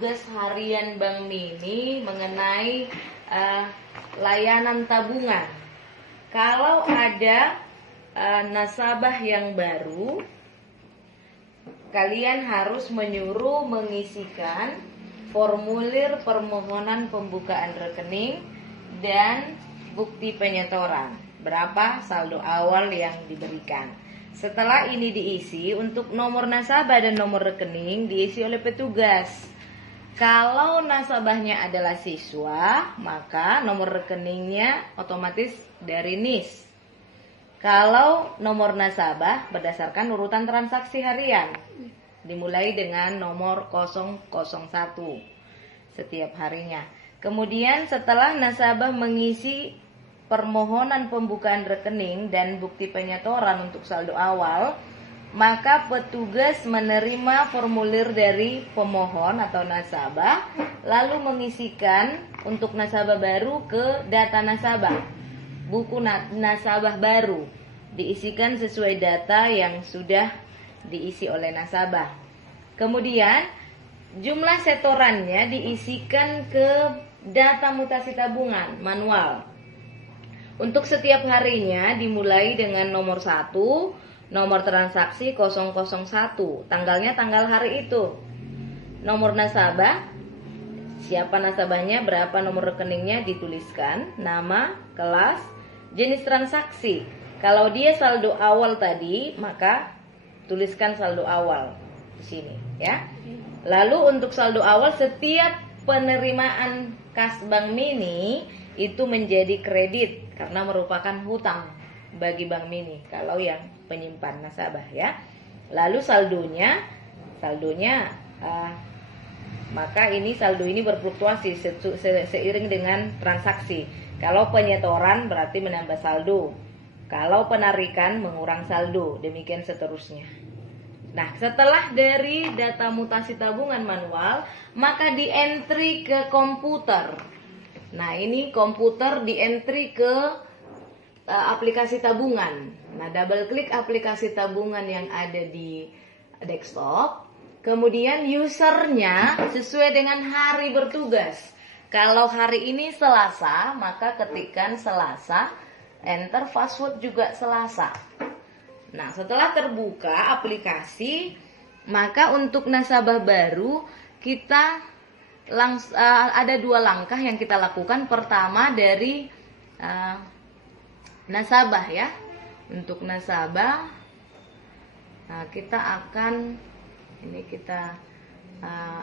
tugas harian Bank Mini mengenai layanan tabungan. Kalau ada nasabah yang baru, kalian harus menyuruh mengisikan formulir permohonan pembukaan rekening dan bukti penyetoran. Berapa saldo awal yang diberikan. Setelah ini diisi, untuk nomor nasabah dan nomor rekening diisi oleh petugas. Kalau nasabahnya adalah siswa, maka nomor rekeningnya otomatis dari NIS. Kalau nomor nasabah berdasarkan urutan transaksi harian, dimulai dengan nomor 001 setiap harinya. Kemudian setelah nasabah mengisi permohonan pembukaan rekening dan bukti penyetoran untuk saldo awal, maka petugas menerima formulir dari pemohon atau nasabah, lalu mengisikan untuk nasabah baru ke data nasabah. Buku nasabah baru diisikan sesuai data yang sudah diisi oleh nasabah. Kemudian jumlah setorannya diisikan ke data mutasi tabungan manual. Untuk setiap harinya dimulai dengan nomor 1, nomor transaksi 001, tanggalnya tanggal hari itu. Nomor nasabah, siapa nasabahnya, berapa nomor rekeningnya dituliskan, nama, kelas, jenis transaksi. Kalau dia saldo awal tadi, maka tuliskan saldo awal di sini, ya. Lalu untuk saldo awal, setiap penerimaan kas Bank Mini itu menjadi kredit karena merupakan hutang bagi Bank Mini kalau yang penyimpan nasabah, ya. Lalu saldonya maka ini saldo ini berfluktuasi seiring dengan transaksi. Kalau penyetoran berarti menambah saldo, kalau penarikan mengurang saldo, demikian seterusnya. Nah, setelah dari data mutasi tabungan manual, maka di entry ke komputer. Nah, ini komputer di entry ke aplikasi tabungan. Nah, double klik aplikasi tabungan yang ada di desktop. Kemudian usernya sesuai dengan hari bertugas. Kalau hari ini Selasa, maka ketikkan Selasa, enter password juga Selasa. Nah, setelah terbuka aplikasi, maka untuk nasabah baru kita ada 2 langkah yang kita lakukan. Pertama dari nasabah, ya. Untuk nasabah, nah, kita akan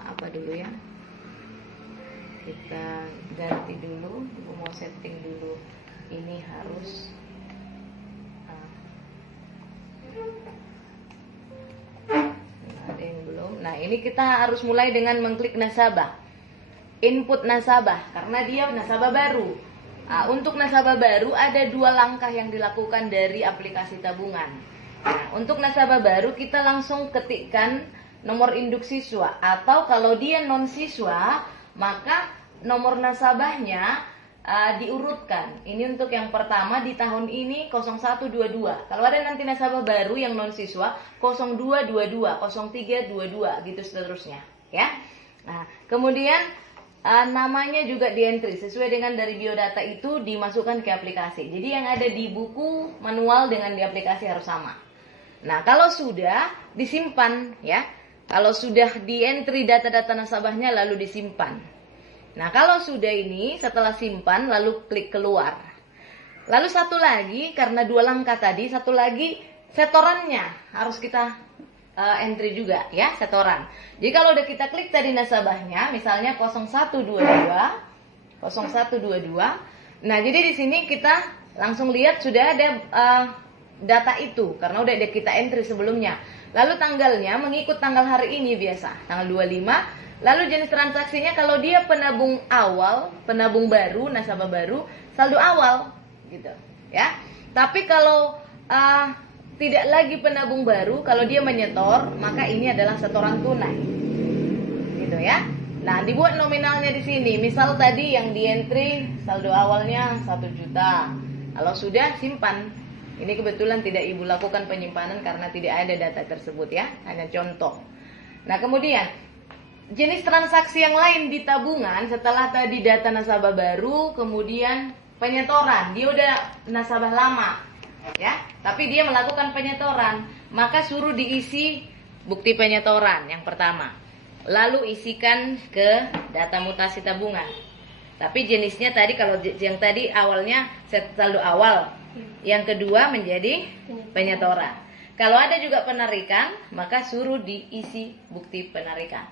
apa dulu, ya? Kita ganti dulu, mau setting dulu. Ini harus ada yang belum. Nah, ini kita harus mulai dengan mengklik nasabah. Input nasabah, karena dia nasabah baru. Nah, untuk nasabah baru ada 2 langkah yang dilakukan dari aplikasi tabungan. Nah, untuk nasabah baru kita langsung ketikkan nomor induk siswa, atau kalau dia non siswa maka nomor nasabahnya diurutkan. Ini untuk yang pertama di tahun ini 0122. Kalau ada nanti nasabah baru yang non siswa 0222, 0322 gitu seterusnya, ya. Nah, kemudian namanya juga di entry sesuai dengan dari biodata itu dimasukkan ke aplikasi. Jadi yang ada di buku manual dengan di aplikasi harus sama. Nah, kalau sudah disimpan, ya. Kalau sudah di entry data-data nasabahnya lalu disimpan. Nah, kalau sudah ini setelah simpan lalu klik keluar. Lalu satu lagi, karena 2 langkah tadi, satu lagi setorannya harus kita entry juga, ya, setoran. Jadi kalau udah kita klik tadi nasabahnya, misalnya 0122. Nah, jadi di sini kita langsung lihat sudah ada data itu karena udah ada kita entry sebelumnya. Lalu tanggalnya mengikut tanggal hari ini biasa, tanggal 25. Lalu jenis transaksinya kalau dia penabung awal, penabung baru, nasabah baru, saldo awal gitu, ya. Tapi kalau tidak lagi penabung baru, kalau dia menyetor, maka ini adalah setoran tunai. Gitu, ya. Nah, dibuat nominalnya di sini. Misal tadi yang di entry saldo awalnya 1 juta. Kalau sudah simpan. Ini kebetulan tidak Ibu lakukan penyimpanan karena tidak ada data tersebut, ya. Hanya contoh. Nah, kemudian jenis transaksi yang lain di tabungan setelah tadi data nasabah baru, kemudian penyetoran. Dia udah nasabah lama, ya, tapi dia melakukan penyetoran, maka suruh diisi bukti penyetoran yang pertama. Lalu isikan ke data mutasi tabungan. Tapi jenisnya tadi, kalau yang tadi awalnya saldo awal, yang kedua menjadi penyetoran. Kalau ada juga penarikan, maka suruh diisi bukti penarikan.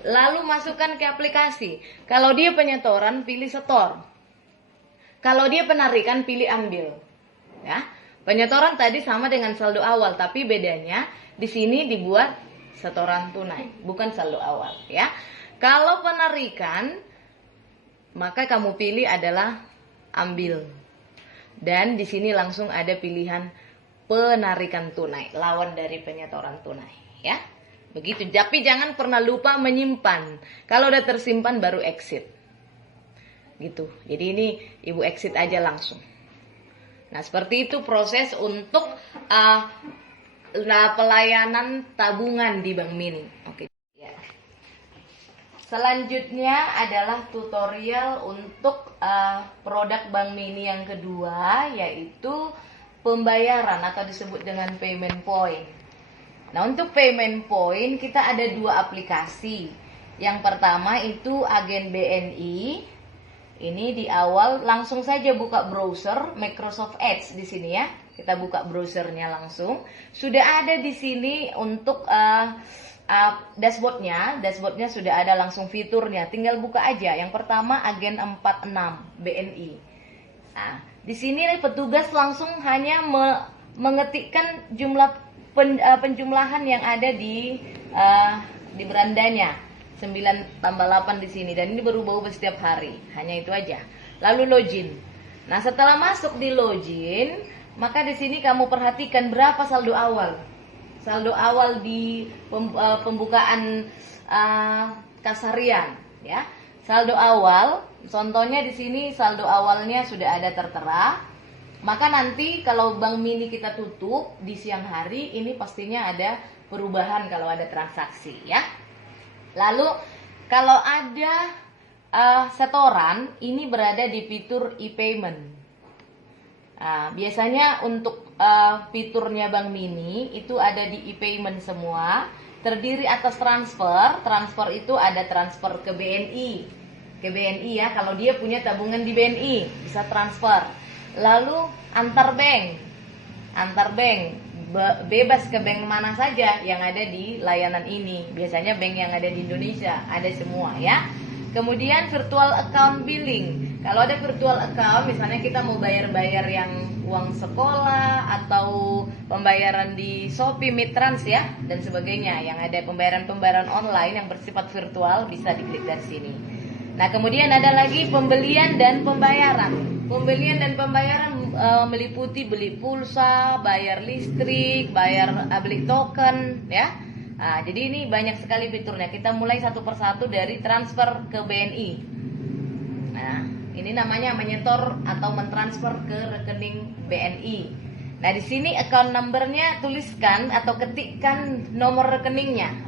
Lalu masukkan ke aplikasi. Kalau dia penyetoran, pilih setor. Kalau dia penarikan, pilih ambil. Ya, penyetoran tadi sama dengan saldo awal, tapi bedanya di sini dibuat setoran tunai, bukan saldo awal. Ya, kalau penarikan, maka kamu pilih adalah ambil. Dan di sini langsung ada pilihan penarikan tunai, lawan dari penyetoran tunai. Ya. Begitu, tapi jangan pernah lupa menyimpan. Kalau udah tersimpan baru exit. Gitu. Jadi ini Ibu exit aja langsung. Nah, seperti itu proses untuk pelayanan tabungan di Bank Mini. Oke. Ya. Selanjutnya adalah tutorial untuk produk Bank Mini yang kedua, yaitu pembayaran atau disebut dengan payment point. Nah, untuk payment point kita ada dua aplikasi. Yang pertama itu agen BNI. Ini di awal langsung saja buka browser Microsoft Edge di sini ya. Kita buka browsernya langsung. Sudah ada di sini untuk dashboardnya. Dashboardnya sudah ada langsung fiturnya. Tinggal buka aja. Yang pertama agen 46 BNI. Nah, di sini petugas langsung hanya mengetikkan jumlah penjumlahan yang ada di berandanya 9 tambah 8 di sini, dan ini berubah-ubah setiap hari, hanya itu aja. Lalu login. Nah, setelah masuk di login, maka di sini kamu perhatikan berapa saldo awal. Saldo awal di pembukaan kasarian, ya. Saldo awal, contohnya di sini saldo awalnya sudah ada tertera. Maka nanti kalau Bank Mini kita tutup di siang hari, ini pastinya ada perubahan kalau ada transaksi, ya. Lalu kalau ada setoran, ini berada di fitur e-payment. Nah, biasanya untuk fiturnya Bank Mini itu ada di e-payment semua, terdiri atas transfer. Transfer itu ada transfer ke BNI, ya. Kalau dia punya tabungan di BNI bisa transfer. Lalu antar bank bebas ke bank mana saja yang ada di layanan ini. Biasanya bank yang ada di Indonesia ada semua, ya. Kemudian virtual account billing. Kalau ada virtual account, misalnya kita mau bayar-bayar yang uang sekolah atau pembayaran di Shopee, Mitrans, ya, dan sebagainya, yang ada pembayaran-pembayaran online yang bersifat virtual, bisa diklik dari sini. Nah, kemudian ada lagi pembelian dan pembayaran. Pembelian dan pembayaran meliputi beli pulsa, bayar listrik, beli token, ya. Nah, jadi ini banyak sekali fiturnya. Kita mulai satu persatu dari transfer ke BNI. Nah, ini namanya menyetor atau mentransfer ke rekening BNI. Nah, di sini account numbernya tuliskan atau ketikkan nomor rekeningnya,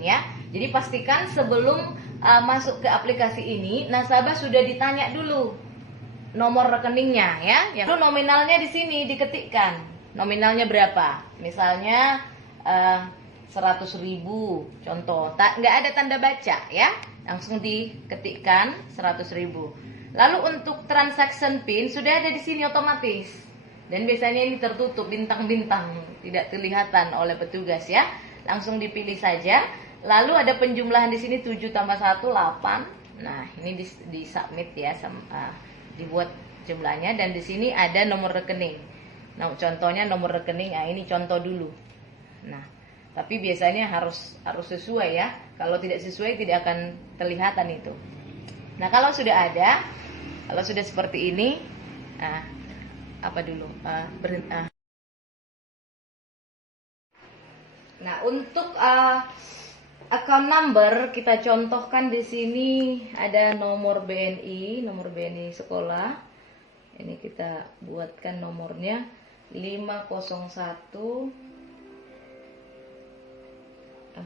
ya. Jadi pastikan sebelum masuk ke aplikasi ini, nasabah sudah ditanya dulu nomor rekeningnya, ya. Yang nominalnya di sini diketikkan. Nominalnya berapa? Misalnya 100.000 contoh. Nggak ada tanda baca, ya. Langsung diketikkan 100.000. Lalu untuk transaction PIN sudah ada di sini otomatis. Dan biasanya ini tertutup bintang-bintang, tidak kelihatan oleh petugas, ya. Langsung dipilih saja. Lalu ada penjumlahan di sini 7 tambah 1 8. Nah, ini di submit, ya, dibuat jumlahnya, dan di sini ada nomor rekening. Nah, contohnya nomor rekening, ini contoh dulu. Nah, tapi biasanya harus sesuai, ya. Kalau tidak sesuai tidak akan kelihatan itu. Nah, kalau sudah ada, kalau sudah seperti ini, Nah, untuk account number kita contohkan di sini ada nomor BNI sekolah. Ini kita buatkan nomornya 501 50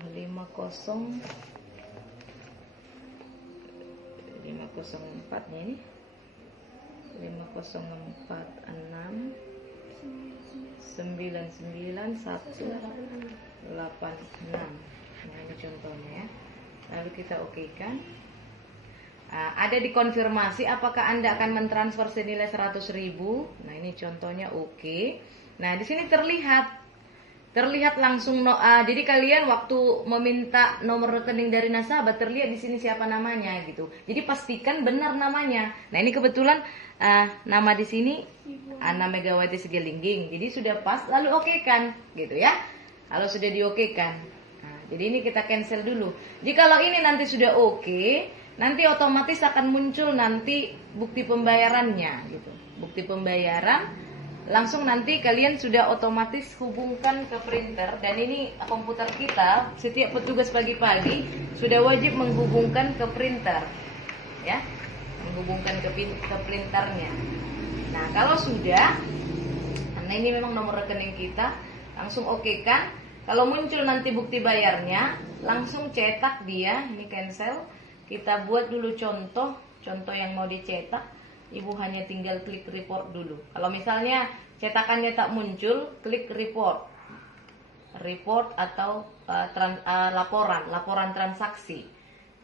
504 nya ini 5046 99186. Nah ini contohnya ya. Lalu kita okekan. Ada dikonfirmasi apakah Anda akan mentransfer senilai 100.000. Nah ini contohnya oke. Nah di sini terlihat langsung jadi kalian waktu meminta nomor rekening dari nasabah terlihat di sini siapa namanya gitu. Jadi pastikan benar namanya. Nah ini kebetulan nama di sini Anna Megawati Sigalingging. Jadi sudah pas, lalu okekan gitu ya. Kalau sudah diokekan. Nah, jadi ini kita cancel dulu. Jikalau ini nanti sudah oke, nanti otomatis akan muncul nanti bukti pembayarannya gitu. Bukti pembayaran langsung nanti kalian sudah otomatis hubungkan ke printer. Dan ini komputer kita setiap petugas pagi-pagi sudah wajib menghubungkan ke printer ya, menghubungkan ke printernya. Nah kalau sudah, karena ini memang nomor rekening kita, langsung oke kan. Kalau muncul nanti bukti bayarnya, langsung cetak dia. Ini cancel. Kita buat dulu contoh yang mau dicetak. Ibu hanya tinggal klik report dulu. Kalau misalnya cetakannya tak muncul, klik report atau laporan transaksi.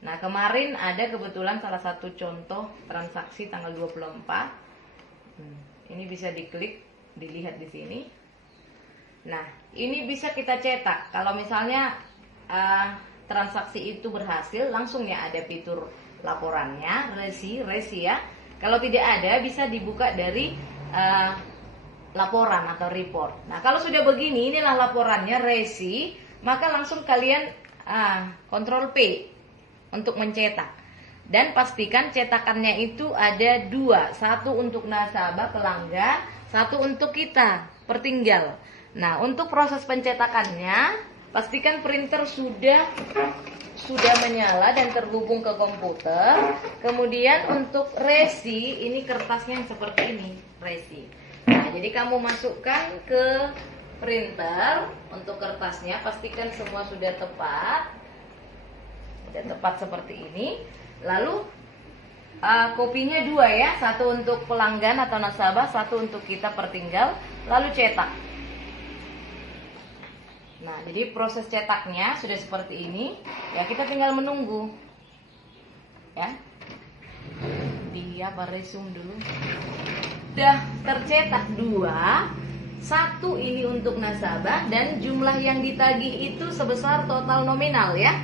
Nah kemarin ada kebetulan salah satu contoh transaksi tanggal 24. Ini bisa diklik, dilihat di sini. Nah ini bisa kita cetak. Kalau misalnya transaksi itu berhasil, langsung ya ada fitur laporannya, resi ya. Kalau tidak ada, bisa dibuka dari laporan atau report. Nah, kalau sudah begini, inilah laporannya, resi, maka langsung kalian Ctrl P untuk mencetak. Dan pastikan cetakannya itu ada 2, satu untuk nasabah pelanggan, satu untuk kita pertinggal. Nah, untuk proses pencetakannya, pastikan printer sudah menyala dan terhubung ke komputer. Kemudian untuk resi, ini kertasnya yang seperti ini, resi. Nah, jadi kamu masukkan ke printer untuk kertasnya, pastikan semua sudah tepat seperti ini. Lalu kopinya 2 ya, satu untuk pelanggan atau nasabah, satu untuk kita pertinggal. Lalu cetak. Nah, jadi proses cetaknya sudah seperti ini. Ya, kita tinggal menunggu. Ya. Dia resume dulu. Sudah tercetak 2. Satu ini untuk nasabah dan jumlah yang ditagih itu sebesar total nominal ya.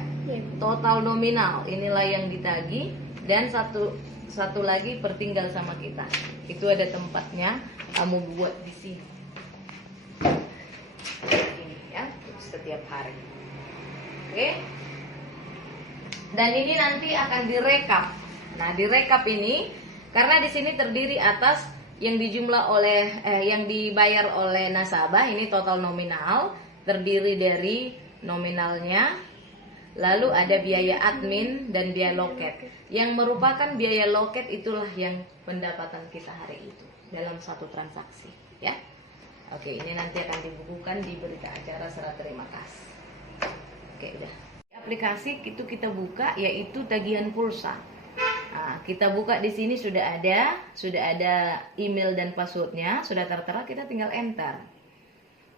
Total nominal inilah yang ditagih dan satu lagi pertinggal sama kita. Itu ada tempatnya, kamu buat di sini. Setiap hari. Oke. Dan ini nanti akan direkap. Nah, direkap ini karena di sini terdiri atas yang yang dibayar oleh nasabah, ini total nominal, terdiri dari nominalnya, lalu ada biaya admin dan biaya loket. Yang merupakan biaya loket itulah yang pendapatan kita hari itu dalam satu transaksi, ya. Oke, ini nanti akan dibukukan di berita acara serah terima kasih. Oke, udah. Aplikasi itu kita buka yaitu tagihan pulsa. Nah, kita buka di sini sudah ada email dan passwordnya, sudah tertera, kita tinggal enter.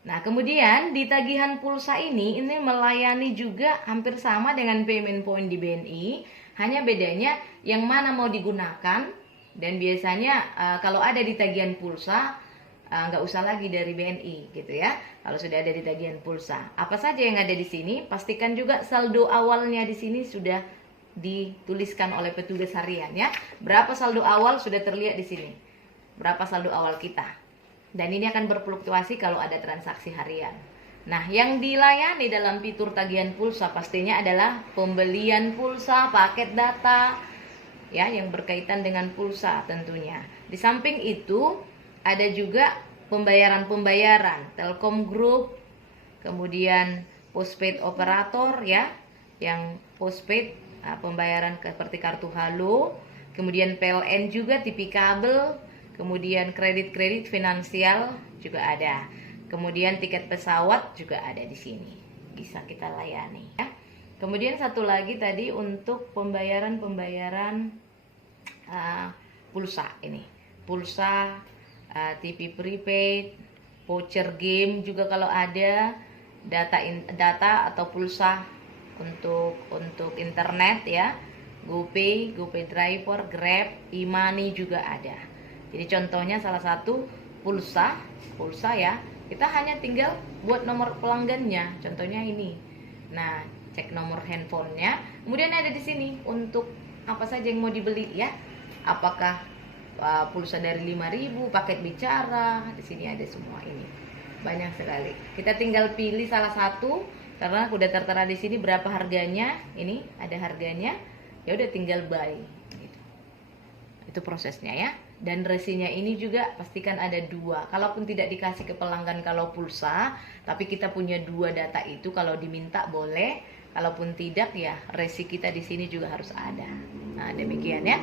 Nah, kemudian di tagihan pulsa ini melayani juga hampir sama dengan payment point di BNI, hanya bedanya yang mana mau digunakan. Dan biasanya kalau ada di tagihan pulsa nggak usah lagi dari BNI gitu ya. Kalau sudah ada di tagihan pulsa, apa saja yang ada di sini, pastikan juga saldo awalnya di sini sudah dituliskan oleh petugas harian ya. Berapa saldo awal sudah terlihat di sini. Berapa saldo awal kita. Dan ini akan berfluktuasi kalau ada transaksi harian. Nah, yang dilayani dalam fitur tagihan pulsa pastinya adalah pembelian pulsa, paket data ya yang berkaitan dengan pulsa tentunya. Di samping itu ada juga pembayaran Telkom Group, kemudian postpaid operator ya, yang postpaid pembayaran seperti kartu Halo, kemudian PLN juga, TV kabel, kemudian kredit finansial juga ada, kemudian tiket pesawat juga ada di sini, bisa kita layani ya. Kemudian satu lagi tadi untuk pembayaran pulsa ini. Pulsa, TV prepaid, voucher game juga kalau ada, data atau pulsa untuk internet ya. GoPay, GoPay Driver, Grab, e-money juga ada. Jadi contohnya salah satu pulsa ya. Kita hanya tinggal buat nomor pelanggannya. Contohnya ini. Nah, cek nomor handphonenya. Kemudian ada di sini untuk apa saja yang mau dibeli ya. Apakah pulsa dari 5.000, paket bicara, di sini ada semua ini. Banyak sekali. Kita tinggal pilih salah satu karena udah tertera di sini berapa harganya. Ini ada harganya. Ya udah tinggal buy gitu. Itu prosesnya ya. Dan resinya ini juga pastikan ada 2. Kalaupun tidak dikasih ke pelanggan kalau pulsa, tapi kita punya 2 data itu, kalau diminta boleh. Kalaupun tidak ya resi kita di sini juga harus ada. Nah, demikian ya.